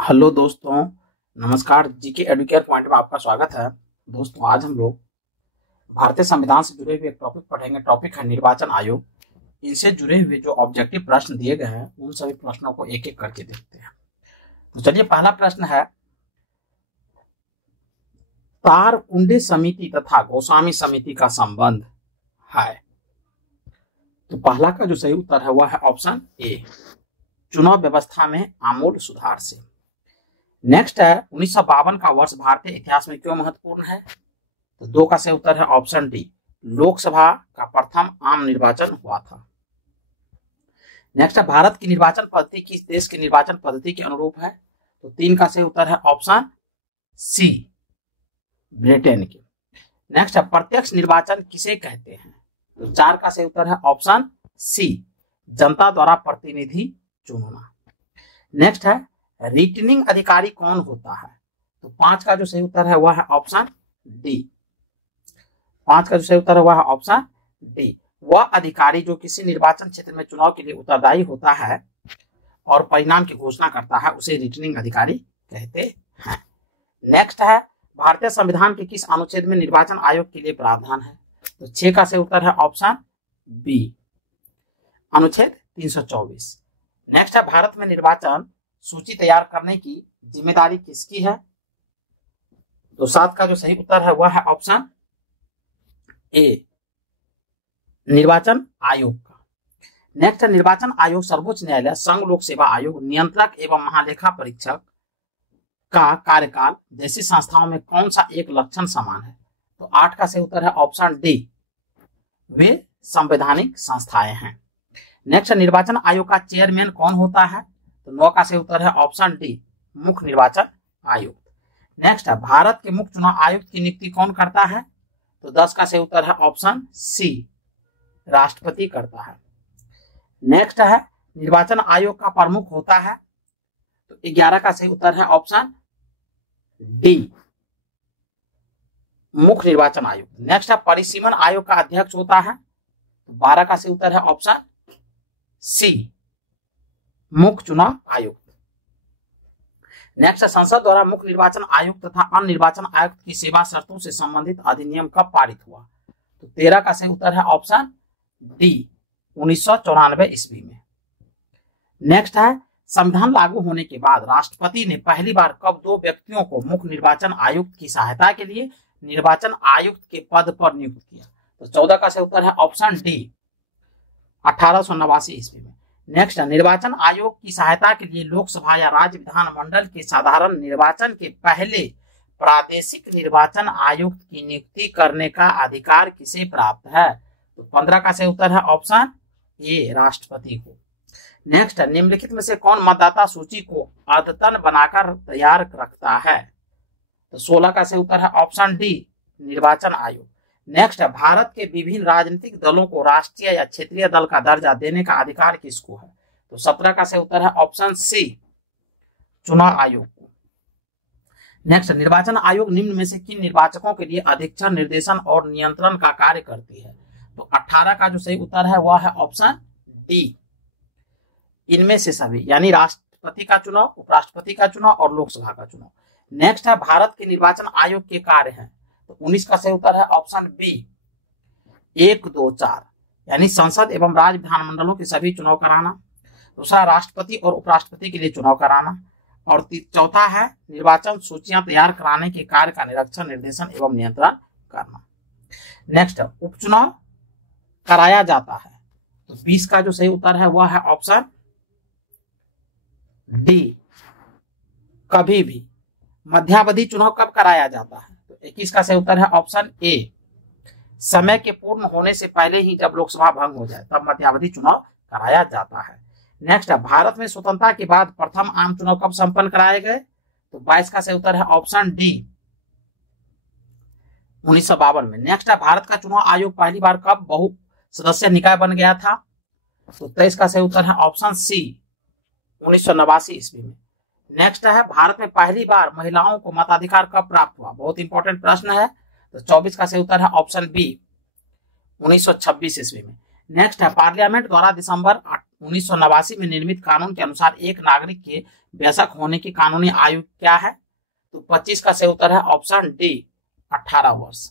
Hello दोस्तों, नमस्कार। GK Educare point में आपका स्वागत है। दोस्तों, आज हम लोग भारतीय संविधान से जुड़े हुए एक टॉपिक पढ़ेंगे। टॉपिक है निर्वाचन आयोग। इनसे जुड़े हुए जो ऑब्जेक्टिव प्रश्न दिए गए हैं उन सभी प्रश्नों को एक एक करके देखते हैं। तो चलिए, पहला प्रश्न है, तारकुंडे समिति तथा गोस्वामी समिति का संबंध है। तो पहला का जो सही उत्तर है वह है ऑप्शन ए, चुनाव व्यवस्था में आमूल सुधार से। नेक्स्ट है, 1952 का वर्ष भारतीय इतिहास में क्यों महत्वपूर्ण है। तो दो का सही उत्तर है ऑप्शन डी, लोकसभा का प्रथम आम निर्वाचन हुआ था। नेक्स्ट है, भारत की निर्वाचन पद्धति किस देश की निर्वाचन पद्धति के अनुरूप है। तो तीन का सही उत्तर है ऑप्शन सी, ब्रिटेन की। नेक्स्ट है, प्रत्यक्ष निर्वाचन किसे कहते हैं। तो चार का सही उत्तर है ऑप्शन सी, जनता द्वारा प्रतिनिधि चुनना। नेक्स्ट है, रिटर्निंग अधिकारी कौन होता है। तो पांच का जो सही उत्तर है वह है ऑप्शन डी। पांच का जो सही उत्तर है वह है ऑप्शन डी, वह अधिकारी जो किसी निर्वाचन क्षेत्र में चुनाव के लिए उत्तरदायी होता है और परिणाम की घोषणा करता है, उसे रिटर्निंग अधिकारी कहते हैं। नेक्स्ट है, भारतीय संविधान के किस अनुच्छेद में निर्वाचन आयोग के लिए प्रावधान है। तो 6 का सही उत्तर है ऑप्शन बी, अनुच्छेद 324। नेक्स्ट है, भारत में निर्वाचन सूची तैयार करने की जिम्मेदारी किसकी है। तो 7 का जो सही उत्तर है वह है ऑप्शन ए, निर्वाचन आयोग का। नेक्स्ट है, निर्वाचन आयोग सर्वोच्च न्यायालय, संघ लोक सेवा आयोग, नियंत्रक एवं महालेखा परीक्षक का कार्यकाल जैसी संस्थाओं में कौन सा एक लक्षण समान है। तो 8 का सही उत्तर है ऑप्शन डी, वे संवैधानिक संस्थाएं हैं। नेक्स्ट, निर्वाचन आयोग का चेयरमैन कौन होता है। तो 9 का सही उत्तर है ऑप्शन डी, मुख्य निर्वाचन आयुक्त। नेक्स्ट है, भारत के मुख्य चुनाव आयुक्त की नियुक्ति कौन करता है। तो 10 का सही उत्तर है ऑप्शन सी, राष्ट्रपति करता है। नेक्स्ट है, निर्वाचन आयोग का प्रमुख होता है। तो 11 का सही उत्तर है ऑप्शन डी, मुख्य निर्वाचन आयुक्त। नेक्स्ट है, परिसीमन आयोग का अध्यक्ष होता है। तो 12 का सही उत्तर है ऑप्शन सी, मुख्य चुनाव आयुक्त। नेक्स्ट, संसद द्वारा मुख्य निर्वाचन आयुक्त तथा अन्य निर्वाचन आयुक्त की सेवा शर्तों से संबंधित अधिनियम कब पारित हुआ। तो 13 का सही उत्तर है ऑप्शन डी, 1994 ईस्वी में। नेक्स्ट है, संविधान लागू होने के बाद राष्ट्रपति ने पहली बार कब दो व्यक्तियों को मुख्य निर्वाचन आयुक्त की सहायता के लिए निर्वाचन आयुक्त के पद पर नियुक्त किया। तो 14 का सही उत्तर है ऑप्शन डी, 1889 ईस्वी में। नेक्स्ट, निर्वाचन आयोग की सहायता के लिए लोकसभा या राज्य विधानमंडल के साधारण निर्वाचन के पहले प्रादेशिक निर्वाचन आयुक्त की नियुक्ति करने का अधिकार किसे प्राप्त है। तो 15 का सही उत्तर है ऑप्शन ए, राष्ट्रपति को। नेक्स्ट, निम्नलिखित में से कौन मतदाता सूची को अद्यतन बनाकर तैयार रखता है। तो 16 का सही उत्तर है ऑप्शन डी, निर्वाचन आयोग। नेक्स्ट है, भारत के विभिन्न राजनीतिक दलों को राष्ट्रीय या क्षेत्रीय दल का दर्जा देने का अधिकार किसको है। तो 17 का सही उत्तर है ऑप्शन सी, चुनाव आयोग को। नेक्स्ट, निर्वाचन आयोग निम्न में से किन निर्वाचकों के लिए अधीक्षण, निर्देशन और नियंत्रण का कार्य करती है। तो 18 का जो सही उत्तर है वह है ऑप्शन डी, इनमें से सभी, यानी राष्ट्रपति का चुनाव, उपराष्ट्रपति का चुनाव और लोकसभा का चुनाव। नेक्स्ट है, भारत के निर्वाचन आयोग के कार्य हैं। तो 19 का सही उत्तर है ऑप्शन बी, 1, 2, 4, यानी संसद एवं राज्य विधानमंडलों के सभी चुनाव कराना। दूसरा, राष्ट्रपति और उपराष्ट्रपति के लिए चुनाव कराना। और चौथा है, निर्वाचन सूचियां तैयार कराने के कार्य का निरीक्षण, निर्देशन एवं नियंत्रण करना। नेक्स्ट, उपचुनाव कराया जाता है। तो 20 का जो सही उत्तर है वह है ऑप्शन डी, कभी भी। मध्यावधि चुनाव कब कराया जाता है। तो 21 का सही उत्तर है ऑप्शन ए, समय के पूर्ण होने से पहले ही, जब लोकसभा भंग हो जाए तब मध्यावधि चुनाव कराया जाता है। नेक्स्ट, भारत में स्वतंत्रता के बाद प्रथम आम चुनाव कब संपन्न कराए गए। तो 22 का सही उत्तर है ऑप्शन डी, 1952 में। नेक्स्ट, भारत का चुनाव आयोग पहली बार कब बहु सदस्य निकाय बन गया था। तो 23 का सही उत्तर है ऑप्शन सी, 1989 ईस्वी में। नेक्स्ट है, भारत में पहली बार महिलाओं को मताधिकार कब प्राप्त हुआ। बहुत इंपॉर्टेंट प्रश्न है। तो 24 का सही उत्तर है ऑप्शन बी, 1926 ईस्वी में। नेक्स्ट है, पार्लियामेंट द्वारा दिसंबर 1989 में निर्मित कानून के अनुसार एक नागरिक के वयस्क होने की कानूनी आयु क्या है? तो 25 का सही उत्तर है ऑप्शन डी 18 वर्ष।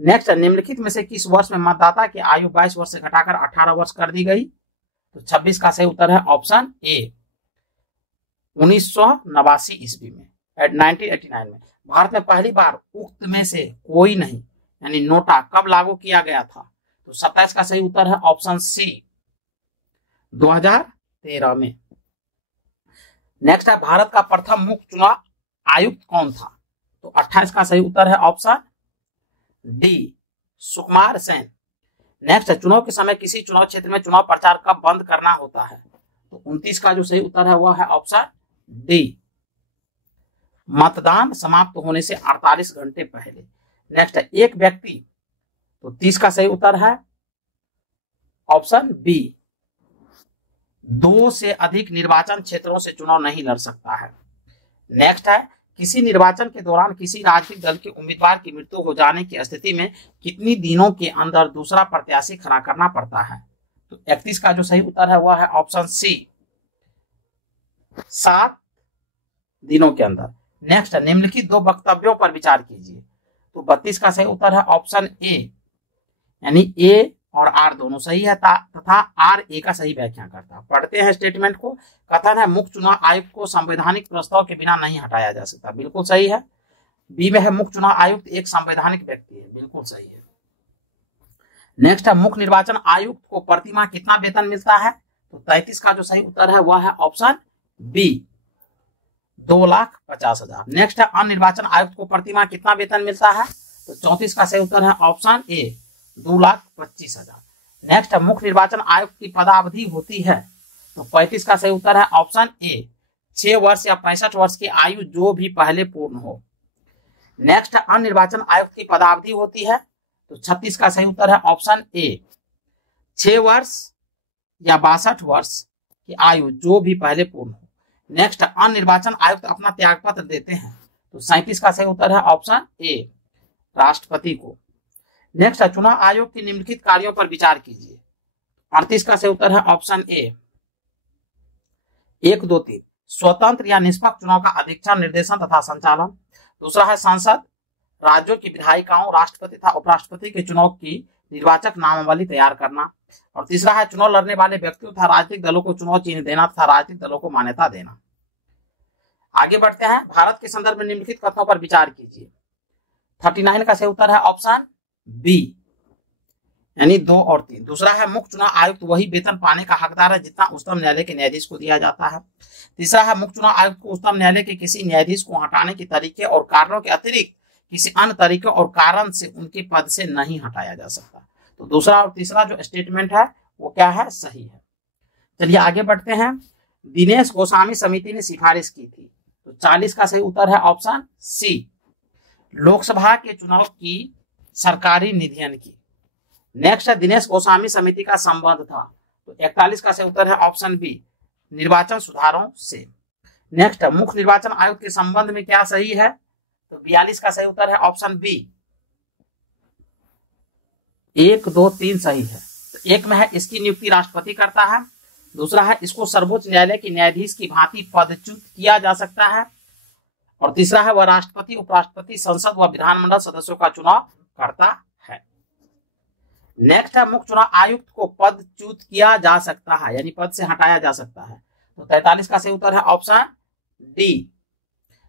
नेक्स्ट, निम्नलिखित में से किस वर्ष में मतदाता की आयु 22 वर्ष से घटाकर 18 वर्ष कर दी गई? तो 26 का सही उत्तर है ऑप्शन ए 1989 ईस्वी में, 1989 में। भारत में पहली बार उक्त में से कोई नहीं यानी नोटा कब लागू किया गया था? तो 27 का सही उत्तर है ऑप्शन सी 2013 में। नेक्स्ट है, भारत का प्रथम मुख्य चुनाव आयुक्त कौन था? तो 28 का सही उत्तर है option D Sukumar Sen. Next है, चुनाव के समय किसी चुनाव क्षेत्र में चुनाव प्रचार कब बंद करना होता है? तो 29 का जो सही उत्तर है वह है ऑप्शन डी मतदान समाप्त होने से 48 घंटे पहले। नेक्स्ट है, एक व्यक्ति, तो 30 का सही उत्तर है ऑप्शन बी 2 से अधिक निर्वाचन क्षेत्रों से चुनाव नहीं लड़ सकता है। नेक्स्ट है, किसी निर्वाचन के दौरान किसी राजनीतिक दल के उम्मीदवार की मृत्यु हो जाने की स्थिति में कितनी दिनों के अंदर दूसरा प्रत्याशी खड़ा करना पड़ता है? तो 31 का जो सही उत्तर है वह है ऑप्शन सी 7 दिनों के अंदर। नेक्स्ट, निम्नलिखित 2 वक्तव्यों पर विचार कीजिए। तो 32 का सही उत्तर है ऑप्शन ए यानी ए और आर दोनों सही है तथा आर ए का सही व्याख्या करता। पढ़ते हैं स्टेटमेंट को। कथन है, मुख्य चुनाव आयुक्त को संवैधानिक प्रस्ताव के बिना नहीं हटाया जा सकता। बिल्कुल सही है। बी में है, मुख्य चुनाव आयुक्त एक संवैधानिक व्यक्ति है। बिल्कुल सही है। नेक्स्ट है, मुख्य निर्वाचन आयुक्त को प्रति माह कितना वेतन मिलता है? तो 33 का जो सही उत्तर है वह है ऑप्शन बी 2,50,000। नेक्स्ट है, अन्य निर्वाचन आयुक्त को प्रति माह कितना वेतन मिलता है? तो 34 का सही उत्तर है ऑप्शन ए 2,25,000। नेक्स्ट है, मुख्य निर्वाचन आयुक्त की पदावधि होती है। तो 35 का सही उत्तर है ऑप्शन ए 6 वर्ष या 65 वर्ष की आयु जो भी पहले पूर्ण हो। नेक्स्ट है, अन्य निर्वाचन आयुक्त की पदावधि होती है। तो 36 का सही उत्तर है ऑप्शन ए 6 वर्ष या 62 वर्ष की आयु जो भी पहले पूर्ण हो। नेक्स्ट, अन्य निर्वाचन आयुक्त अपना त्यागपत्र देते हैं। तो 37 का सही उत्तर है ऑप्शन ए राष्ट्रपति को। नेक्स्ट, चुनाव आयोग के निम्नलिखित कार्यों पर विचार कीजिए। 38 का सही उत्तर है ऑप्शन ए 1, 2, 3 स्वतंत्र या निष्पक्ष चुनाव का अधीक्षण, निर्देशन तथा संचालन। दूसरा है संसद, राज्यों की विधायिकाओं, राष्ट्रपति तथा उपराष्ट्रपति के चुनाव की निर्वाचक नामावली तैयार करना। और तीसरा है चुनाव लड़ने वाले व्यक्तियों तथा राजनीतिक दलों को चुनाव चिन्ह देना तथा राजनीतिक दलों को मान्यता देना। आगे बढ़ते हैं। भारत के संदर्भ में निम्नलिखित कथनों पर विचार कीजिए। 39 का सही उत्तर है ऑप्शन बी यानी 2 और 3। दूसरा है, मुख्य चुनाव आयुक्त वही वेतन पाने का हकदार है जितना उच्चतम न्यायालय के न्यायाधीश को दिया जाता है। तीसरा है, मुख्य चुनाव आयुक्त को उच्चतम न्यायालय के किसी न्यायाधीश को हटाने के तरीके और कारणों के अतिरिक्त किसी अन्य तरीके और कारण से उनके पद से नहीं हटाया जा सकता। तो दूसरा और तीसरा जो स्टेटमेंट है वो क्या है? सही है। चलिए आगे बढ़ते हैं। दिनेश गोस्वामी समिति ने सिफारिश की थी। तो 40 का सही उत्तर है ऑप्शन सी लोकसभा के चुनाव की सरकारी निधियन की। नेक्स्ट है, दिनेश गोस्वामी समिति का संबंध था। तो 41 का सही उत्तर है ऑप्शन बी निर्वाचन सुधारों से। नेक्स्ट है, मुख्य निर्वाचन आयुक्त के संबंध में क्या सही है? तो 42 का सही उत्तर है ऑप्शन बी 1, 2, 3 सही है। तो एक में है, इसकी नियुक्ति राष्ट्रपति करता है। दूसरा है, इसको सर्वोच्च न्यायालय के न्यायाधीश की भांति पदच्युत किया जा सकता है। और तीसरा है, वह राष्ट्रपति, उपराष्ट्रपति, संसद व विधानमंडल सदस्यों का चुनाव करता है। नेक्स्ट है, मुख्य चुनाव आयुक्त को पदच्युत किया जा सकता है यानी पद से हटाया जा सकता है। तो 43 का सही उत्तर है ऑप्शन डी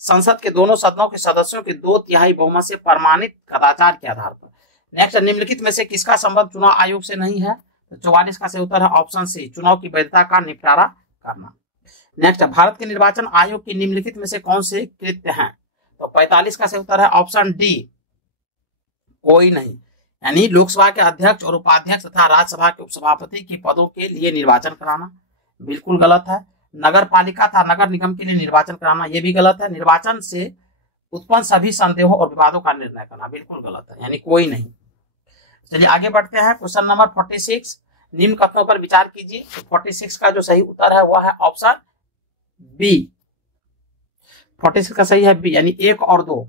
संसद के दोनों सदनों के सदस्यों के 2/3 बहुमत से प्रमाणित कदाचार के आधार पर। नेक्स्ट, निम्नलिखित में से किसका संबंध चुनाव आयोग से नहीं है? तो 44 का सही उत्तर है ऑप्शन सी चुनाव की वैधता का निपटारा करना। नेक्स्ट, भारत के निर्वाचन आयोग के निम्नलिखित में से कौन से कृत्य हैं? तो 45 का सही उत्तर है ऑप्शन डी कोई नहीं यानी लोकसभा के अध्यक्ष और उपाध्यक्ष तथा राज्यसभा के उपसभापति के पदों के लिए निर्वाचन कराना। बिल्कुल गलत है। नगर पालिका तथा नगर निगम के लिए निर्वाचन कराना, यह भी गलत है। निर्वाचन से उत्पन्न सभी संदेहों और विवादों का निर्णय करना, बिल्कुल गलत है यानी कोई नहीं। चलिए आगे बढ़ते हैं। क्वेश्चन नंबर 46 निम्न कथनों पर विचार कीजिए। तो 46 का जो सही उत्तर है वह है ऑप्शन बी 46 का सही है बी यानी 1 और 2।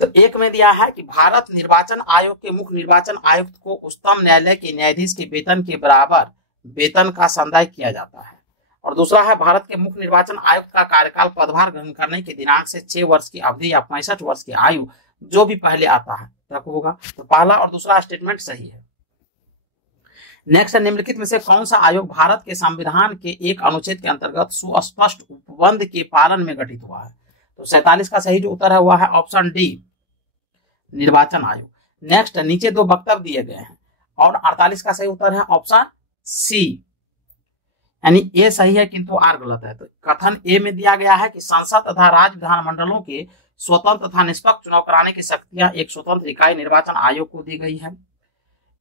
तो 1 में दिया है कि भारत निर्वाचन आयोग के मुख्य निर्वाचन आयुक्त को उच्चतम न्यायालय के न्यायाधीश के वेतन के बराबर वेतन का संदाय किया जाता है। और दूसरा है भारत के मुख्य निर्वाचन आयुक्त का कार्यकाल पदभार ग्रहण करने के दिनांक से 6 वर्ष की अवधि या 65 वर्ष की आयु जो भी पहले आता है तक होगा। तो पहला और दूसरा स्टेटमेंट सही है। नेक्स्ट, निम्नलिखित में से कौन सा आयोग भारत के संविधान के एक अनुच्छेद के अंतर्गत सुस्पष्ट उपबंध के पालन में गठित हुआ है? तो 47 का सही जो उत्तर है वह है ऑप्शन डी, निर्वाचन आयोग। नेक्स्ट, नीचे दो वक्तव्य दिए गए हैं और 48 का सही उत्तर है ऑप्शन सी, यानी ए सही है किंतु आर गलत है। तो कथन ए में दिया गया है कि संसद तथा राज्य विधानमंडलों के स्वतंत्र तथा निष्पक्ष चुनाव कराने की शक्तियां एक स्वतंत्र इकाई निर्वाचन आयोग को दी गई है,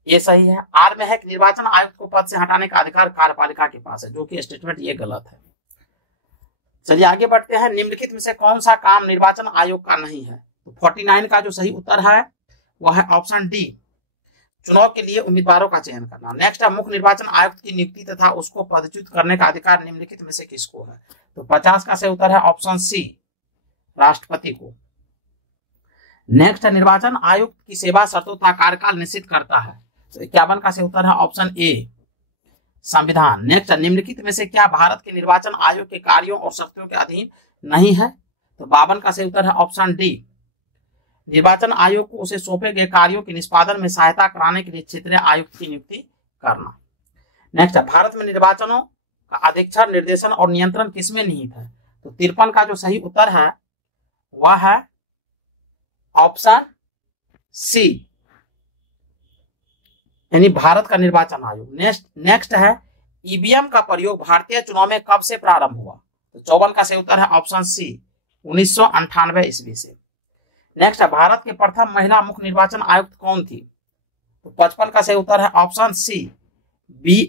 ये सही है। आर में है कि निर्वाचन आयुक्त को पद से हटाने का अधिकार कार्यपालिका के पास है, जो कि स्टेटमेंट ये गलत है। चलिए आगे बढ़ते हैं। निम्नलिखित में से कौन सा काम निर्वाचन आयोग का नहीं है? तो 49 का जो सही उत्तर है वह है ऑप्शन डी, चुनाव के लिए उम्मीदवारों का चयन करना। नेक्स्ट है मुख्य निर्वाचन आयुक्त की नियुक्ति तथा उसको पदच्युत करने का अधिकार निम्नलिखित में से किसको है? तो 50 का सही उत्तर है ऑप्शन सी, राष्ट्रपति को। नेक्स्ट है निर्वाचन आयुक्त की सेवा शर्तों तथा कार्यकाल निश्चित करता है। तो 51 का सही उत्तर है ऑप्शन ए, संविधान। नेक्स्ट, निम्नलिखित में से क्या भारत के निर्वाचन आयोग के कार्यों और शक्तियों के अधीन नहीं है? तो 52 का सही उत्तर है ऑप्शन डी, निर्वाचन आयोग को उसे सौंपे गए कार्यों के निष्पादन में सहायता कराने के लिए क्षेत्रीय आयुक्त की नियुक्ति करना। नेक्स्ट, भारत में निर्वाचनों का अधीक्षण, निर्देशन और नियंत्रण किसमें निहित है? तो 53 का जो सही उत्तर है वह है ऑप्शन सी, यानी भारत का निर्वाचन आयोग। नेक्स्ट है ईवीएम का प्रयोग भारतीय चुनाव में कब से प्रारंभ हुआ? तो 54 का सही उत्तर है ऑप्शन सी, 1998 ईस्वी से। नेक्स्ट है भारत के प्रथम महिला मुख्य निर्वाचन आयुक्त कौन थी? तो 55 का सही उत्तर है option C, B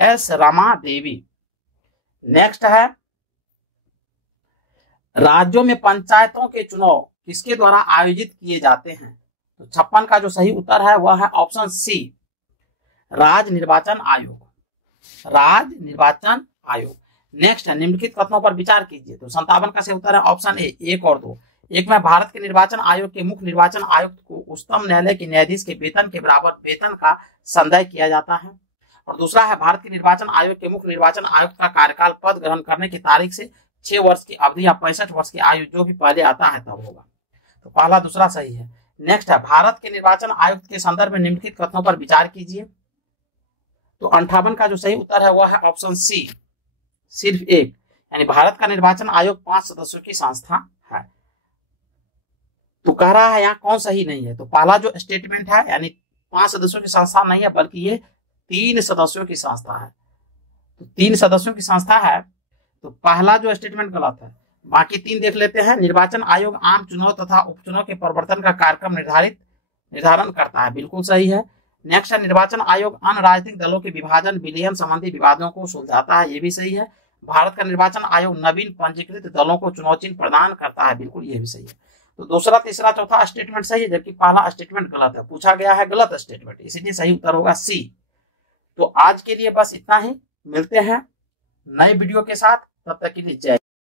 S Rama Devi. Next है राज्यों में पंचायतों के चुनाव किसके द्वारा आयोजित किए जाते हैं? तो 56 का जो सही उत्तर है वह है ऑप्शन सी, राज्य निर्वाचन आयोग, राज्य निर्वाचन आयोग। नेक्स्ट है निम्नलिखित कथनों पर विचार कीजिए। तो 57 का सही उत्तर है ऑप्शन ए, 1 और 2। एक में भारत के निर्वाचन आयोग के मुख्य निर्वाचन आयुक्त को उच्चतम न्यायालय के न्यायाधीश के वेतन के बराबर वेतन का संदाय किया जाता है। और दूसरा है भारत के निर्वाचन आयोग के मुख्य निर्वाचन आयुक्त का कार्यकाल पद ग्रहण करने की तारीख से 6 वर्ष की अवधि या 65 वर्ष की आयु जो भी पहले आता है तब होगा। तो पहला दूसरा सही है। नेक्स्ट है भारत के निर्वाचन आयुक्त के संदर्भ में निम्नलिखित कथनों पर विचार कीजिए। तो 58 का जो सही उत्तर है वह है ऑप्शन सी, सिर्फ एक, यानी भारत का निर्वाचन आयोग 5 सदस्यों की संस्था है। तो कह रहा है यहाँ कौन सही नहीं है? तो पहला जो स्टेटमेंट है यानी 5 सदस्यों की संस्था नहीं है बल्कि ये 3 सदस्यों की संस्था है। तो 3 सदस्यों की संस्था है, तो पहला जो स्टेटमेंट गलत है। बाकी 3 देख लेते हैं। निर्वाचन आयोग आम चुनाव तथा उपचुनाव के परिवर्तन का कार्यक्रम निर्धारण करता है, बिल्कुल सही है। नेक्स्ट है निर्वाचन आयोग अन्य राजनीतिक दलों के विभाजन विलयन संबंधी विवादों को सुलझाता है, ये भी सही है। भारत का निर्वाचन आयोग नवीन पंजीकृत दलों को चुनाव चिन्ह प्रदान करता है, बिल्कुल ये भी सही है। तो दूसरा तीसरा चौथा स्टेटमेंट सही है जबकि पहला स्टेटमेंट गलत है, पूछा गया है गलत स्टेटमेंट, इसलिए सही उत्तर होगा सी। तो आज के लिए बस इतना ही, मिलते हैं नए वीडियो के साथ, तब तक के लिए जय।